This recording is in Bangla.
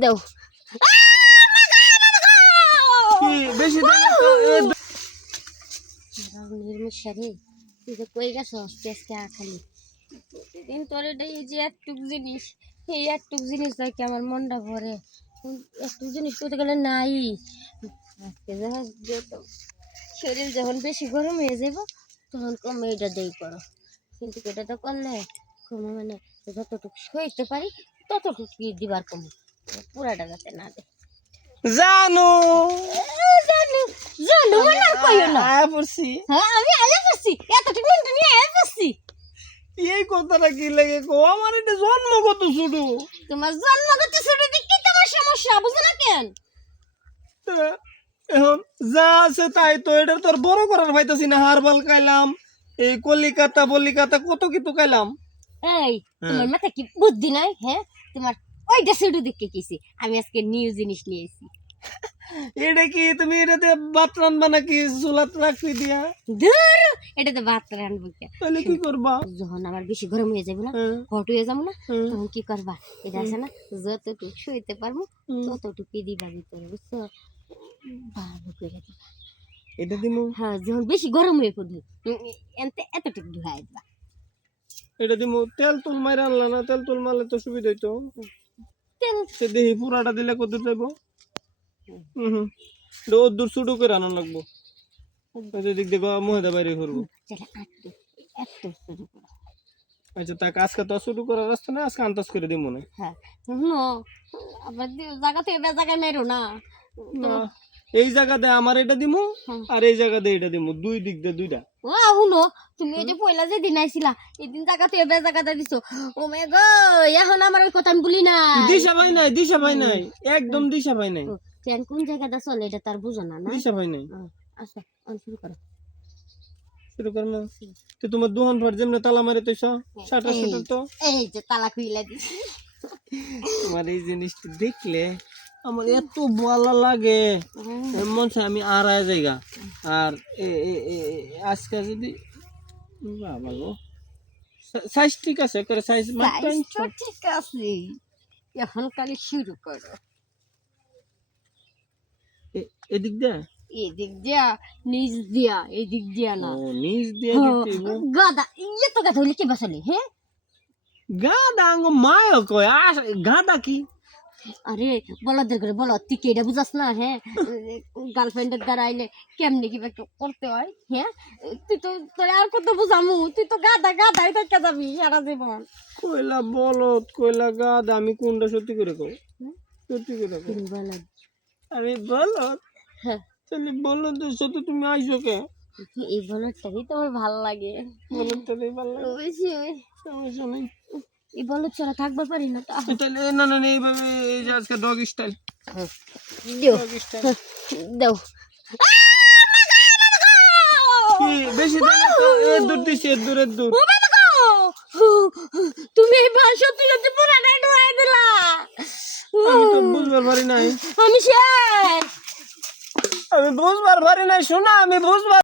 দেও। নির্মিশারে তুই তো কই গেছ খালি প্রতিদিন তোর এটা এই যে একটুক জিনিস এই একটুক জিনিস দেখে আমার মনটা ভরে। একটু জিনিস করতে গেলে নাই। শরীর যখন বেশি গরম হয়ে যাব তখন কমে এটা দেই করো। কিন্তু এটা তো করলে কমে মানে যতটুকু সইতে পারি ততটুকু দিবার কমে। পুরাটা যাতে না দে জানো! জানু! জানু না কইও না। আয়া পড়ছি। হ্যাঁ আমি আলে পড়ছি। এতটুকু মিনিট নিয়ে আলে পড়ছি। এই কথাটা কি লাগে কো? আমার এটা জন্ম কত ছোট তোমার জন্মগত ছোট দিকে তোমার সমস্যা? বুঝো না কেন? এখন যা আছে তাই তো এটা তোর বড় করার পাইতাছি না। হারবাল খাইলাম এই কলিকাতা বলিকাতা কত কিছু খাইলাম। এই তোমার মাথা কি বুদ্ধি নাই? হ্যাঁ? তোমার ওইটা ছোট দিকে কিছি আমি আজকে নিউ জিনিস নিয়ে এটা কি তুমি এটাতে ভাত রানবা নাকি? চুলাত রাখবি দিয়া। ধুর! এটাতে ভাত রান্নবো কে? তাহলে কি করবা? যখন আমার বেশি গরম হয়ে যাবে না হ্যাঁ, হট হয়ে যাব না হ্যাঁ, তখন কি করবা? এটা আছে না যতটুকু শুইতে পারব। ততটুকু দিবা ভিতরে বুঝছ? ভালো করে দিবা। এটা দিমু। হ্যাঁ যখন বেশি গরম হয়ে পড়বে এতে এতটুকু ঢুকাই দিবা। এটা দিমু তেল তুল মাইরা আনলা না তেল তুল মারলে তো সুবিধা হইতো। তেল। সে দেখি পুরাটা দিলে কত যাইব? হুম হুম। এটা দূর শুরু করে আনার লাগবো। ওই যে দিক দিয়ে মহেদা বাইরে করব আচ্ছা তাকে আজকে তো শুরু করার রাস্তা না আজকে আন্দাজ করে দিব মনে হয়। জায়গা থেকে জায়গায় মেরো না। না, এই জায়গাতে আমার এটা দিমু আর এই জায়গাতে এটা দিমু। দুই দিক দিয়ে দুইটা। ও শুনো তুমি ওই যে পয়লা যে দিন আইছিলা এদিন জায়গা থেকে এবার জায়গাটা দিছো। ও মে গো এখন আমার ওই কথা আমি বলি না দিশা ভাই নাই দিশা ভাই নাই। একদম দিশা ভাই নাই। ট্রেন কোন জায়গাটা চলে এটা তার বুঝো না না? দিশা ভাই নাই। আচ্ছা অন শুরু করো। শুরু কর না তো তোমার দোকান ফাট যেমনি তালা মারে তো শাটার শাটার তো। এই যে তালা খুইলা দিছি। তোমার এই জিনিসটা দেখলে আমার এত ভালো লাগে। মন চায় আমি আড়াই জায়গা। আর এ- এ- এ- এ- আজকে যদি বাবা গো। সাইজ ঠিক আছে? করে সাইজ মাত্র সাইজটা ঠিক আছে। এখন কালি শুরু করো। এ- এদিক দিয়ে? এদিক দিয়া নিচ দিয়া এদিক দিয়া না। ও নিচ দিয়ে দিতে হইব। গাদা ইয়ে তো গাদা হইলে কি বাসালি হ্যাঁ? গাদা আঙ্গ মায় কয়। আস গাদা কি? আরে বলদের করে বল তুই কি এটা বুঝাস না? হ্যাঁ গার্লফ্রেন্ডের দ্বারা আইলে কেমনি একটা করতে হয়? হ্যাঁ তুই তো তোর আর কত বুঝামু? তুই তো গাদা গাদাই থেকে যাবি সারা জীবন। কইলা বলত কইলা গাদা আমি কোনটা সত্যি করে কই? সত্যি করে কই তুমি বলো। আমি বলত হ্যাঁ। তাহলে বলত সত্যি তুমি আইসো কে? এই বলদটাই তোমার ভালো লাগে। তাহলে ভালো লাগে। বেশি সমস্যা নেই। এই বলদ ছাড়া থাকবার পারি না তা। তাহলে না না না, এইভাবে এই যে আজকে ডগ স্টাইল দেও। কি বেশি তো? এ দূর দিছি এ দূর এ দূর! তুমি এই তুই যদি পুরাটাই ঢুকাই দিলা। আমি তো বুঝবার পারি নাই। আমি শেষ। আমি বুঝবার পারি নাই শোনা আমি বুঝবার